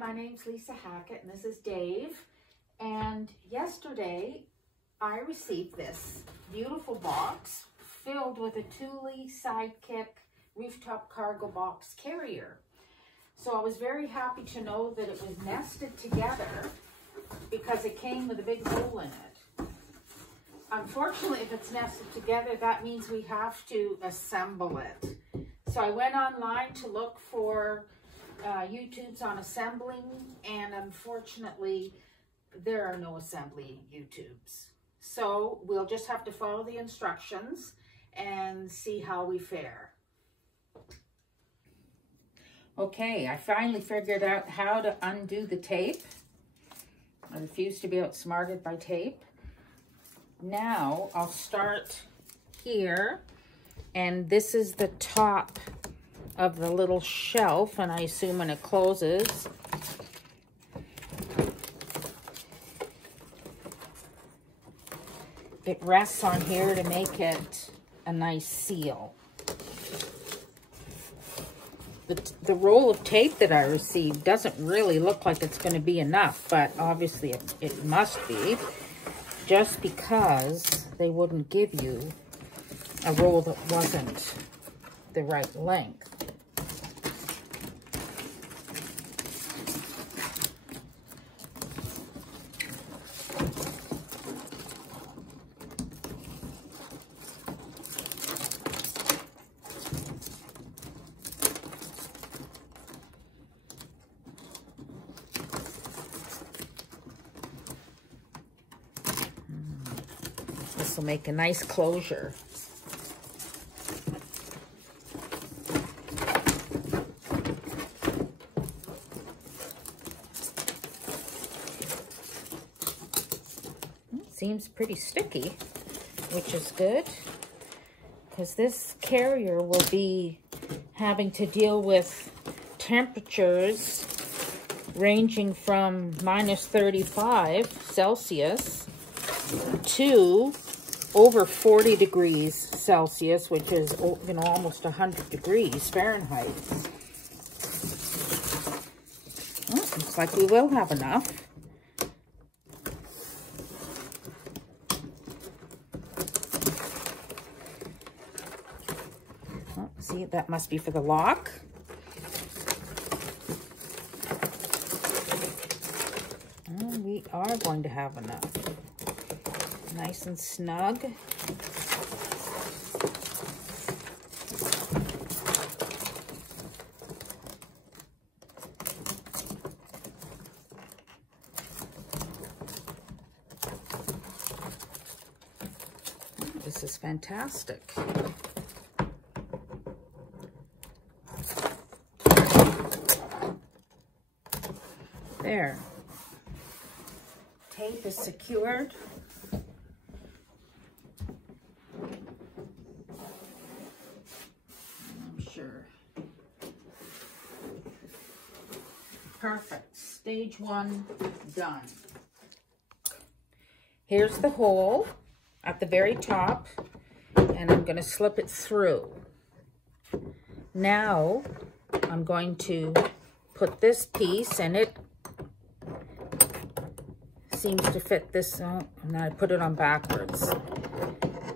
my name's Lisa Hackett and this is Dave. And yesterday I received this beautiful box filled with a Thule Sidekick Rooftop cargo box carrier. So I was very happy to know that it was nested together because it came with a big hole in it. Unfortunately, if it's nested together, that means we have to assemble it. So I went online to look for YouTubes on assembling, and unfortunately, there are no assembly YouTubes. So we'll just have to follow the instructions and see how we fare. Okay, I finally figured out how to undo the tape. I refuse to be outsmarted by tape. Now I'll start here, and this is the top of the little shelf, and I assume when it closes, it rests on here to make it a nice seal. The roll of tape that I received doesn't really look like it's going to be enough, but obviously it must be, just because they wouldn't give you a roll that wasn't the right length. This will make a nice closure. Seems pretty sticky, which is good, because this carrier will be having to deal with temperatures ranging from -35 Celsius to over 40 degrees Celsius, which is, you know, almost 100 degrees Fahrenheit. Well, looks like we will have enough. Oh, see, that must be for the lock. And we are going to have enough. Nice and snug. This is fantastic. There. Tape is secured. Perfect. Stage 1 done. Here's the hole at the very top, and I'm going to slip it through. Now I'm going to put this piece, and it seems to fit this. Oh, and I put it on backwards,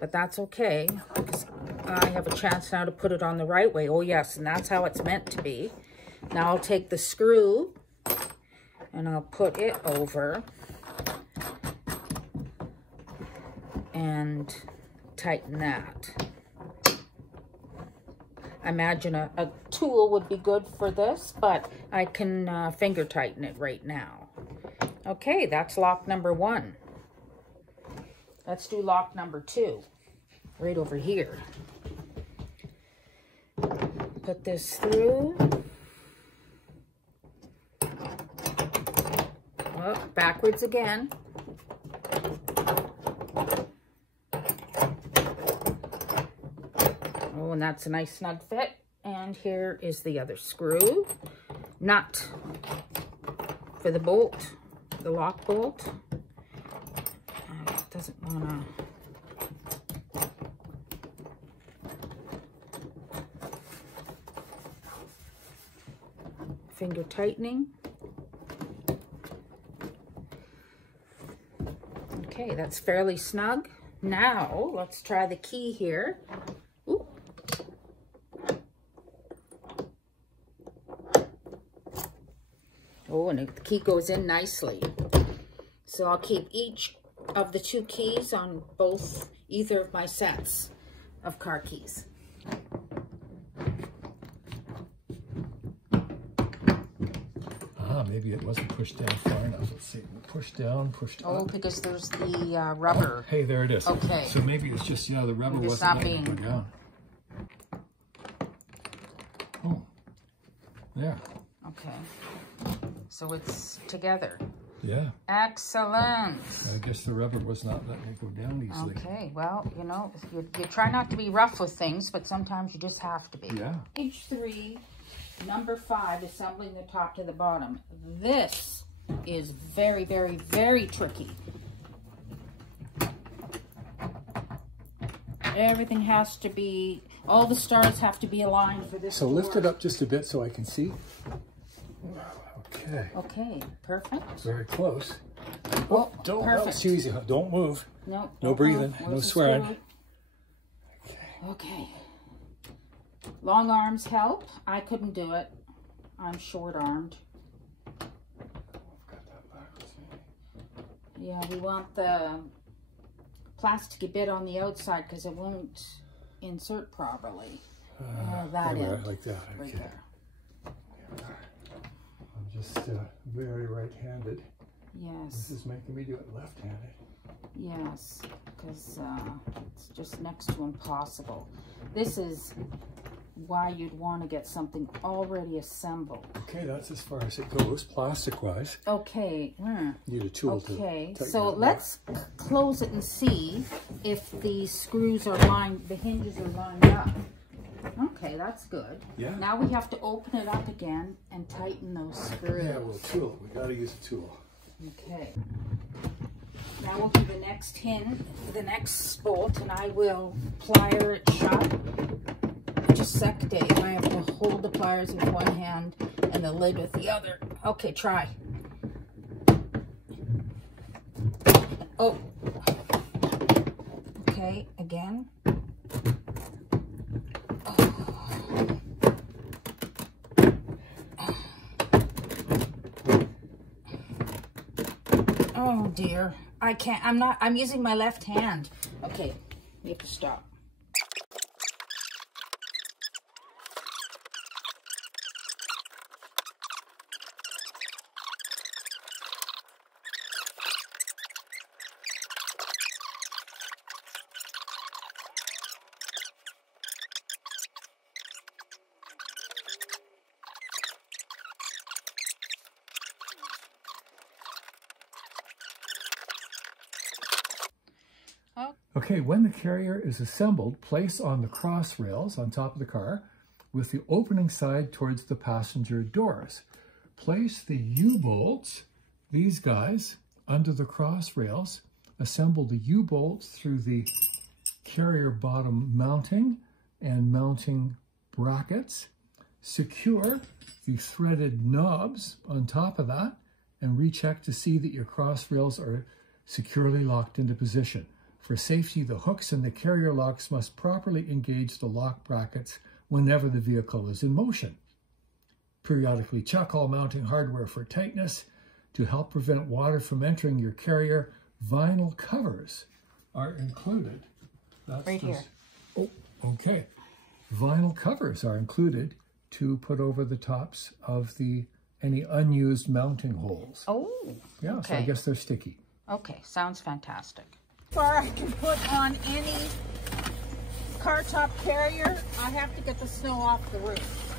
but that's okay, because I have a chance now to put it on the right way. Oh yes, and that's how it's meant to be. Now I'll take the screw and I'll put it over and tighten that. I imagine a tool would be good for this, but I can finger tighten it right now. Okay, that's lock number 1. Let's do lock number 2, right over here. Put this through. Oh, backwards again. Oh, and that's a nice snug fit. And here is the other screw. Nut for the bolt, the lock bolt. It doesn't want to... Finger tightening. Okay, that's fairly snug. Now, let's try the key here. Ooh. Oh, and the key goes in nicely. So I'll keep each of the 2 keys on either of my sets of car keys. Maybe it wasn't pushed down far enough. Let's see. Push down, pushed up. Oh, because there's the rubber. Oh, hey, there it is. Okay. So maybe it's just, yeah, the rubber wasn't letting it go down. Oh, there. Okay. So it's together. Yeah. Excellent. I guess the rubber was not letting it go down easily. Okay, well, you know, you try not to be rough with things, but sometimes you just have to be. Yeah. Page 3, number 5, assembling the top to the bottom. This is very, very, very tricky. Everything has to be, all the stars have to be aligned for this. So lift it up just a bit so I can see. Okay. Okay, perfect. Very close. Oh, don't, perfect. That's too easy. Don't move. No. No breathing. No swearing. Okay. Okay. Long arms help. I couldn't do it. I'm short-armed. Yeah, we want the plastic bit on the outside because it won't insert properly. That end. Like that. Right Okay. there. I'm just very right-handed. Yes. This is making me do it left-handed. Yes, because it's just next to impossible. This is why you'd want to get something already assembled. Okay, that's as far as it goes, plastic-wise. Okay. Need a tool to Okay, tighten so that let's close it and see if the screws are lined, the hinges are lined up. Okay, that's good. Yeah. Now we have to open it up again and tighten those screws. Yeah, well, tool. We got to use a tool. Okay. Now we'll do the next the next bolt, and I will plier it shut. Just a sec, Dave. I have to hold the pliers with one hand and the lid with the other. Okay, try. Oh. Okay, again. Oh dear. I can't. I'm using my left hand. Okay, you have to stop. Okay, when the carrier is assembled, place on the cross rails on top of the car with the opening side towards the passenger doors. Place the U-bolts, these guys, under the cross rails. Assemble the U-bolts through the carrier bottom mounting and mounting brackets. Secure the threaded knobs on top of that and recheck to see that your cross rails are securely locked into position. For safety, the hooks and the carrier locks must properly engage the lock brackets whenever the vehicle is in motion. Periodically check all mounting hardware for tightness. To help prevent water from entering your carrier, vinyl covers are included. That's right here. Oh, okay. Vinyl covers are included to put over the tops of any unused mounting holes. Oh, yeah, okay. So I guess they're sticky. Okay, sounds fantastic. Before I can put on any car top carrier, I have to get the snow off the roof.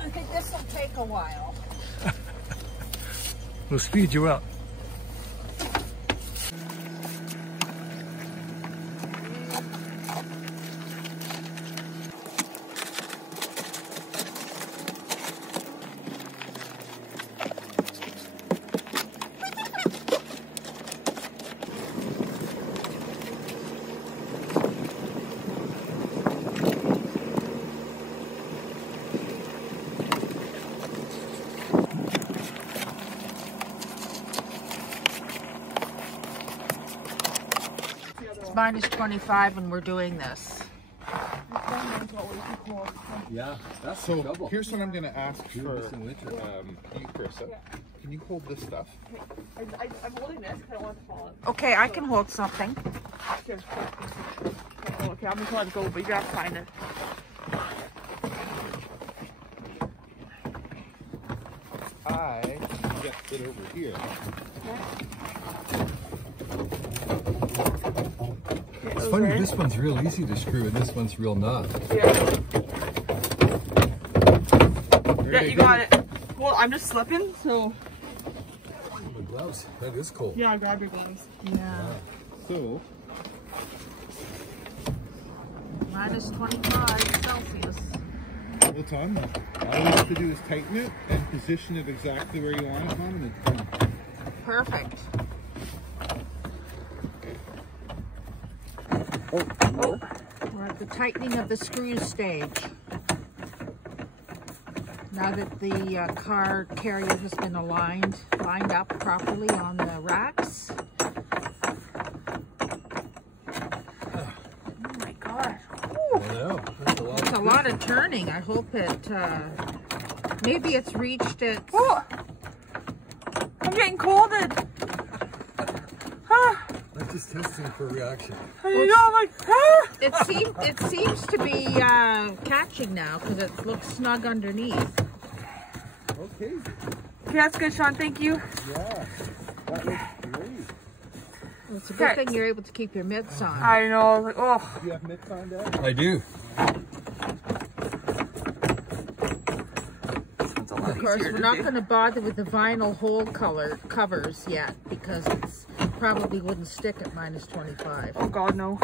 I think this will take a while. We'll speed you up. minus 25 and we're doing this. Yeah, that's So trouble. here's what I'm going to ask for this in winter. you, Carissa. Can you hold this stuff? I'm holding this because I don't want it to fall. Okay, I can hold something. Here. Oh, okay, I'm just going to go, but you have to find it. I can get it over here. It's funny, this one's real easy to screw and this one's real not. Yeah. Yeah, you got it. Well, I'm just slipping, so. The gloves, that is cold. Yeah, grab your gloves. Yeah. So, Minus 25 Celsius. well, Tom, all you have to do is tighten it and position it exactly where you want it, Mom, and it's done. Perfect. Oh. We're at the tightening of the screws stage. Now that the car carrier has been lined up properly on the racks. Oh my god. I know. That's a lot. It's a lot of turning. I hope it, maybe it's reached its... Oh! I'm getting colded. I'm just testing for reaction. I'm like, It seems to be catching now because it looks snug underneath. Okay. Okay, that's good, Sean. Thank you. Yeah. That looks great. It's a good thing you're able to keep your mitts on. I know. Like, oh. Do you have mitts on, Dad? I do. Of course, we're not going to bother with the vinyl hole color covers yet because it probably wouldn't stick at minus 25. Oh god, no.